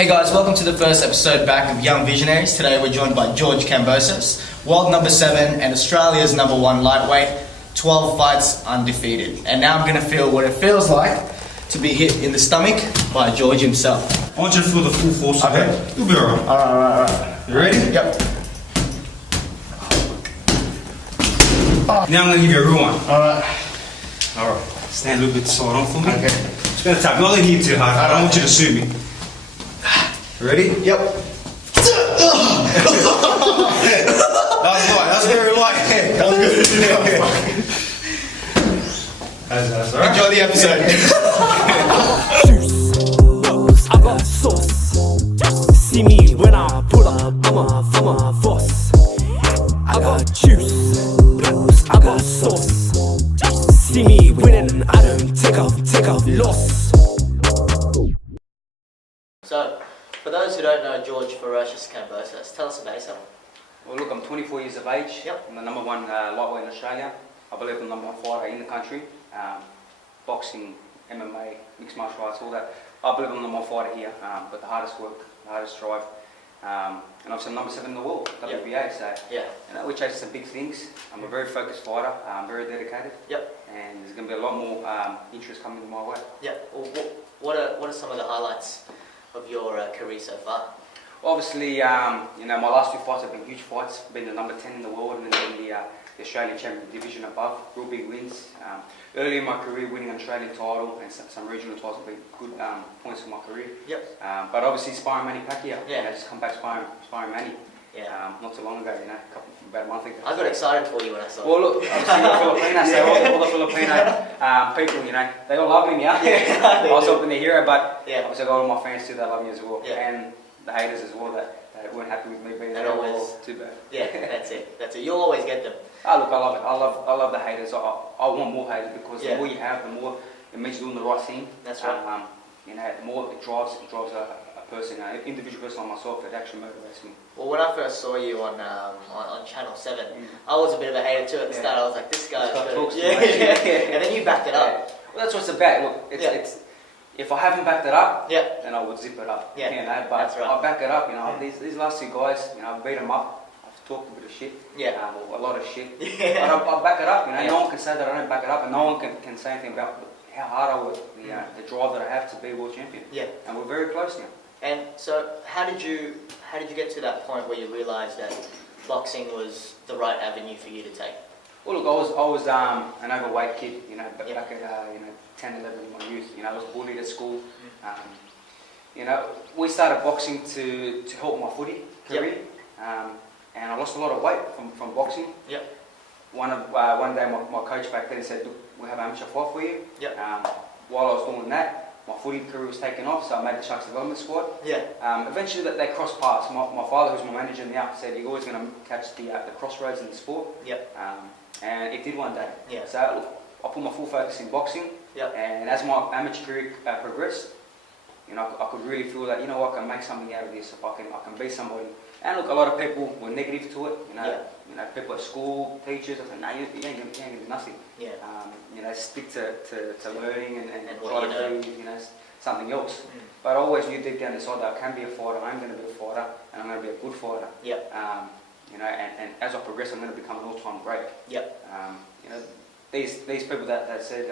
Hey guys, welcome to the first episode back of Young Visionaries. Today we're joined by George Kambosos, world number 7 and Australia's number 1 lightweight, 12 fights undefeated. And now I'm going to feel what it feels like to be hit in the stomach by George himself. I want you to feel the full force of it. You'll be alright. Alright. You ready? Yep. Now I'm going to give you a real one. Alright. Alright. Stand a little bit side on for me. Okay. Just going to tap. Not leaning you too hard. I don't want you to sue me. Ready? Yep. That was light. That's very light. That was good. That's alright. Enjoy the episode. Juice, I got sauce. See me when I pull up, I'm a boss. I got juice, I got sauce. See me winning, I don't take off loss. So, for those who don't know George Ferocious Kambosos, tell us about yourself. Well, look, I'm 24 years of age. Yep. I'm the number 1 lightweight in Australia. I believe I'm the number 1 fighter in the country. Boxing, MMA, mixed martial arts, all that. I believe I'm the number 1 fighter here. But the hardest work, the hardest drive. And obviously I'm number 7 in the world, Yep. WBA. So, Yeah. you know, we chase some big things. I'm a very focused fighter. I'm very dedicated. Yep. And there's going to be a lot more interest coming my way. Yep. Well, what are some of the highlights of your career so far? Obviously, you know, my last 2 fights have been huge fights. Been the number 10 in the world and then the Australian champion division above. Real big wins. Early in my career, winning an Australian title and some regional titles have been good points for my career. Yep. But obviously, sparring Manny Pacquiao. Yeah. You know, just come back sparring Manny. Yeah. Not too long ago, you know, about a month ago. I got excited for you when I saw Well, look, obviously you're Filipino, so all the Filipino people, you know, they all love me now. Yeah, I was hoping to hear it, but Yeah. obviously I got all my fans too that love me as well. Yeah. And the haters as well that weren't happy with me being That there. always- Too bad. Yeah, that's it. You'll always get them. Oh, look, I love it. I love the haters. I want more haters because Yeah. the more you have, the more it means you're doing the right thing. That's right. You know, the more it drives a person, an individual person like myself, it actually motivates me. Well, when I first saw you on Channel 7, I was a bit of a hater too at the Yeah. start. I was like, this guy's This guy good. talks too Yeah, much. yeah. And then you backed it up. Well, that's what it's about. Look, it's if I haven't backed it up, Yeah. then I would zip it up. Yeah, You know, but that's right. I back it up. You know, these last 2 guys, you know, I've beat them up. I've talked a bit of shit. Yeah. Or a lot of shit. Yeah. But I back it up. You know, Yeah. no one can say that I don't back it up, and no one can say anything about how hard I work. The drive that I have to be world champion. Yeah. And we're very close now. And so, how did you get to that point where you realised that boxing was the right avenue for you to take? Well, look, I was an overweight kid. You know, back Yeah. at 10, 11 in my youth. You know, I was bullied at school. You know, we started boxing to help my footy career, and I lost a lot of weight from boxing. Yep. One day, my coach back then said, "Look, we have an amateur fight for you." Yep. While I was doing that, my footy career was taking off, so I made the Sharks development squad. Yeah. Eventually, they crossed paths. My father, who's my manager now, said, "You're always going to catch the crossroads in the sport." Yep. And it did one day. Yeah. So look, I put my full focus in boxing. Yep. And as my amateur career progressed, you know, I could really feel that, you know what, I can make something out of this. If I can beat somebody. And look, a lot of people were negative to it. You know, Yeah. People at school, teachers. I said, "No, you ain't gonna do nothing." Yeah. You know, stick to learning and what try you know. to be, something else. Mm. But I always knew deep down inside that I can be a fighter. I'm going to be a fighter, and I'm going to be a good fighter. Yep. You know, and as I progress, I'm going to become an all-time great. Yep. You know, these people that said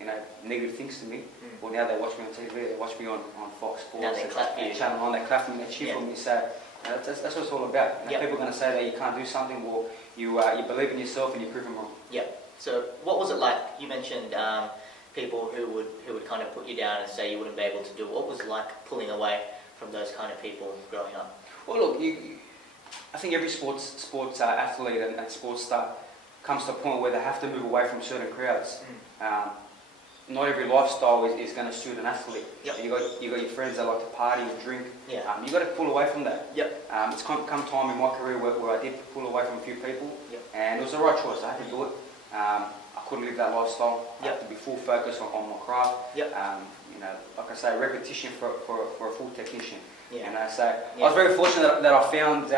you know, negative things to me, well, now they watch me on TV, they watch me on Fox Sports, Now they clap for you. Channel 9, they clap for me, they cheer for me. So that's what it's all about. You know, Yep. people are going to say that you can't do something. Well, you believe in yourself and you prove them wrong. Yep. So, what was it like? You mentioned people who would kind of put you down and say you wouldn't be able to do it. What was it like pulling away from those kind of people growing up? Well, look, I think every sports athlete and sports star comes to a point where they have to move away from certain crowds. Not every lifestyle is going to suit an athlete. Yep. You got your friends that like to party and drink. Yeah. You got to pull away from that. Yep. It's come time in my career where I did pull away from a few people, Yep. and it was the right choice. I had to do it. I couldn't live that lifestyle. I Yep. had to be full focus on my craft. Yep. You know, like I say, repetition for a full technician. Yeah. You know, so Yeah. I was very fortunate that I found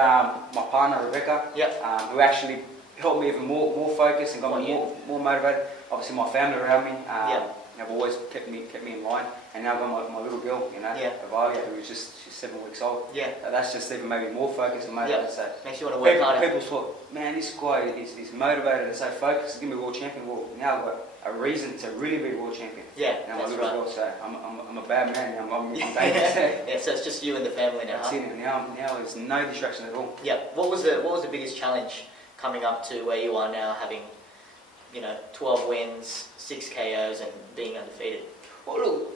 my partner Rebecca, Yep. who actually helped me even more focused and got On me you. more motivated. Obviously, my family around me. Yeah. have always kept me in line. And now I've got my little girl, Avalia, she's 7 weeks old. Yeah. That's just even maybe more focused and motivated. So makes you want to work harder. People thought, man, this guy is motivated and so focused. He's going to be world champion. Well, now I've got a reason to really be world champion. Yeah, now that's my little right. girl, so I'm a bad man. I'm dangerous. Yeah, so it's just you and the family now. That's it. Now there's no distraction at all. Yeah. What was the biggest challenge coming up to where you are now, having 12 wins, 6 KOs, and being undefeated? Well, look,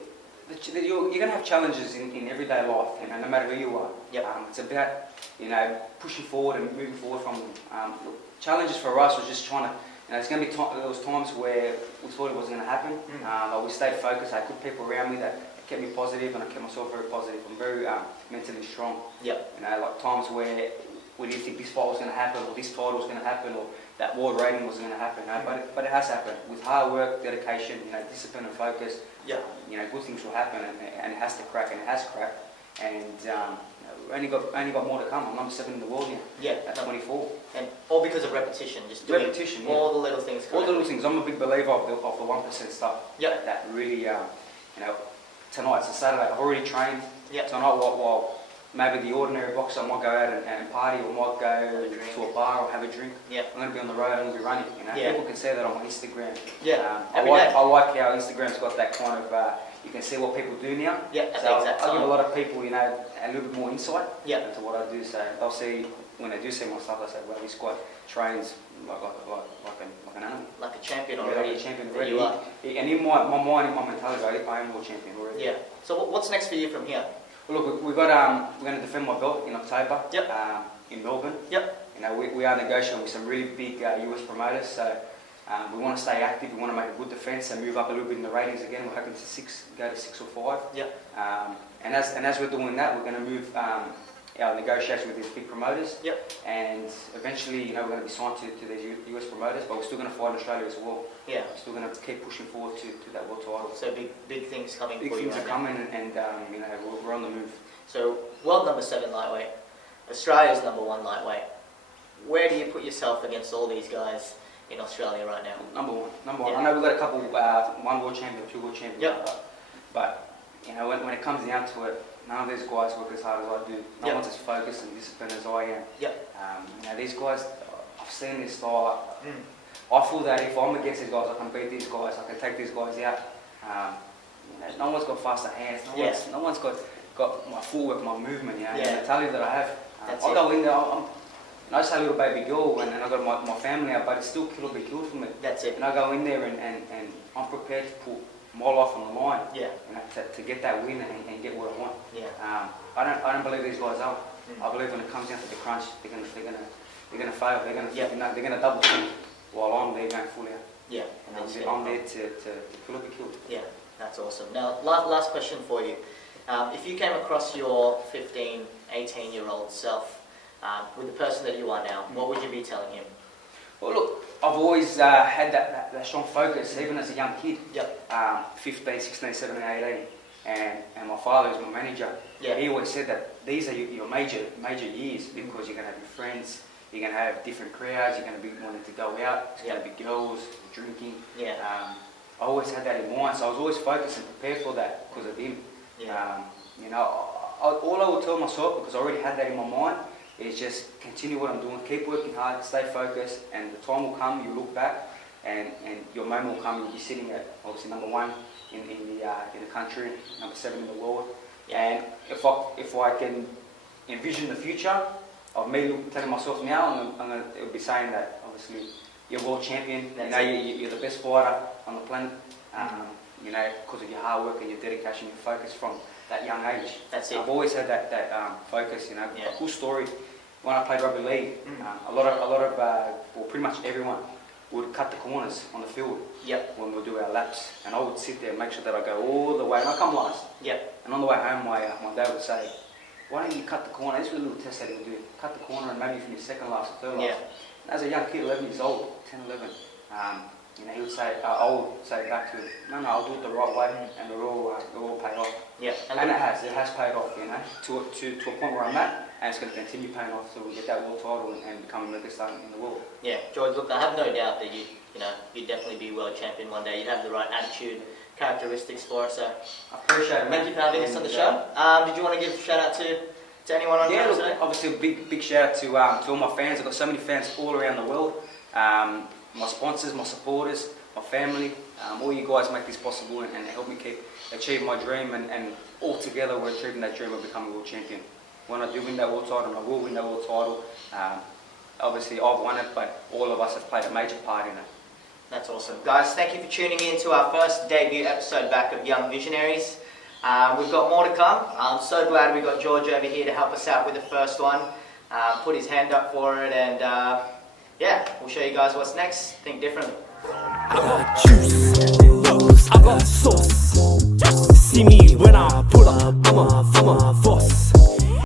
you're going to have challenges in everyday life, no matter who you are. Yep. It's about pushing forward and moving forward from them. Challenges for us was just trying to. It's going to be there was times where we thought it wasn't going to happen, but we stayed focused. I had good people around me that kept me positive, and I kept myself very positive. I'm very mentally strong. Yep. Like times where we didn't think this fight was going to happen, or this title was going to happen, or that world rating was going to happen. But it has happened with hard work, dedication, discipline and focus. Yeah. Good things will happen, and it has to crack, and it has cracked. And we only got more to come. I'm number 7 in the world now. Yeah. At 24. And all because of repetition, just doing all the little things. All the little things. I'm a big believer of the 1% stuff. Yeah. That really, tonight it's a Saturday. I've already trained. Yeah. Tonight, while maybe the ordinary boxer might go out and party, or might go to a bar or have a drink. Yeah. I'm going to be on the road. I'm going to be running. Yeah. People can see that on my Instagram. Yeah. I like how Instagram's got that kind of. You can see what people do now. Yeah. At So the exact I give time. a lot of people, a little bit more insight into what I do. So they'll see when they do see my stuff. They say, "Well, this guy trains like an animal, Like a champion like already. a champion that already." you are. And in my mind, in my mentality, I am world champion already. Yeah. So what's next for you from here? Well, look, we're going to defend my belt in October. Yep. In Melbourne. Yep. We are negotiating with some really big US promoters. So. We want to stay active. We want to make a good defence and move up a little bit in the ratings again. We're hoping to go to 6 or 5. Yep. And as we're doing that, we're going to move our negotiations with these big promoters. Yep. And eventually, we're going to be signed to these US promoters, but we're still going to fight in Australia as well. Yeah. We're still going to keep pushing forward to that world title. So big things coming Big for you things right are now. coming, and we're on the move. So world number 7 lightweight, Australia's number 1 lightweight. Where do you put yourself against all these guys in Australia right now? Number one. Yeah. I know we've got a couple, 1 world champion, 2 world champions. Yep. But when it comes down to it, none of these guys work as hard as I do. No one's as focused and disciplined as I am. Yep. These guys, I've seen this style. I feel that if I'm against these guys, I can beat these guys. I can take these guys out. No one's got faster hands. No one's got my footwork, my movement. The mentality that I have. I go in there. I just had a little baby girl, and I got my family out, but it's still kill or be killed for me. That's it. And I go in there, and I'm prepared to put my life on the line. Yeah. To get that win and get what I want. Yeah. I don't believe these guys are. I believe when it comes down to the crunch, they're gonna fail. They're gonna double think, while I'm there going full out. Yeah. And I'm there to kill or be killed. Yeah. That's awesome. Now, last question for you. If you came across your 15, 18-year-old self with the person that you are now, what would you be telling him? Well, look, I've always had that strong focus, even as a young kid. Yep. 15, 16, 17, 18. And my father, who's my manager, he always said that these are your major years, because you're going to have your friends, you're going to have different crowds, you're going to be wanting to go out, it's going to be girls, drinking. Yeah. I always had that in mind, so I was always focused and prepared for that because of him. Yeah. All I would tell myself, because I already had that in my mind, is just continue what I'm doing, keep working hard, stay focused, and the time will come, you look back, and your moment will come, you'll be sitting at obviously number 1 in the country, number 7 in the world. And if I can envision the future of me telling myself now, it'll be saying that obviously you're world champion, you're the best fighter on the planet, because of your hard work and your dedication, your focus from that young age. That's it. I've always had that focus. A cool story. When I played rugby league, a lot of pretty much everyone would cut the corners on the field. Yep. When we do our laps, and I would sit there and make sure that I go all the way, and I come last. Yep. And on the way home, my dad would say, "Why don't you cut the corner? This was a little test that he would do. Cut the corner and maybe finish second last or third last." And as a young kid, 11 years old, 10, 11, he would say, I would say back to him, "No, I'll do it the right way," and it all paid off. Yeah. And it has paid off, to a point where I'm at, and it's going to continue paying off till we get that world title and become the biggest star in the world. Yeah, George, look, I have no doubt that you'd definitely be world champion one day. You'd have the right attitude, characteristics for us. So I appreciate it. thank you for having us on the show. Did you want to give a shout out to anyone on Yeah, camera look, today? obviously a big shout out to all my fans. I've got so many fans all around the world. My sponsors, my supporters, my family, all you guys make this possible and help me keep achieving my dream, and all together we're achieving that dream of becoming a world champion. When I do win that world title, and I will win that world title, obviously I've won it, but all of us have played a major part in it. That's awesome. Guys, thank you for tuning in to our first debut episode back of Young Visionaries. We've got more to come. I'm so glad we got George over here to help us out with the first one. Put his hand up for it, and yeah, we'll show you guys what's next. Think differently. I got juice, I got sauce. See me when I pull up, I'm a force.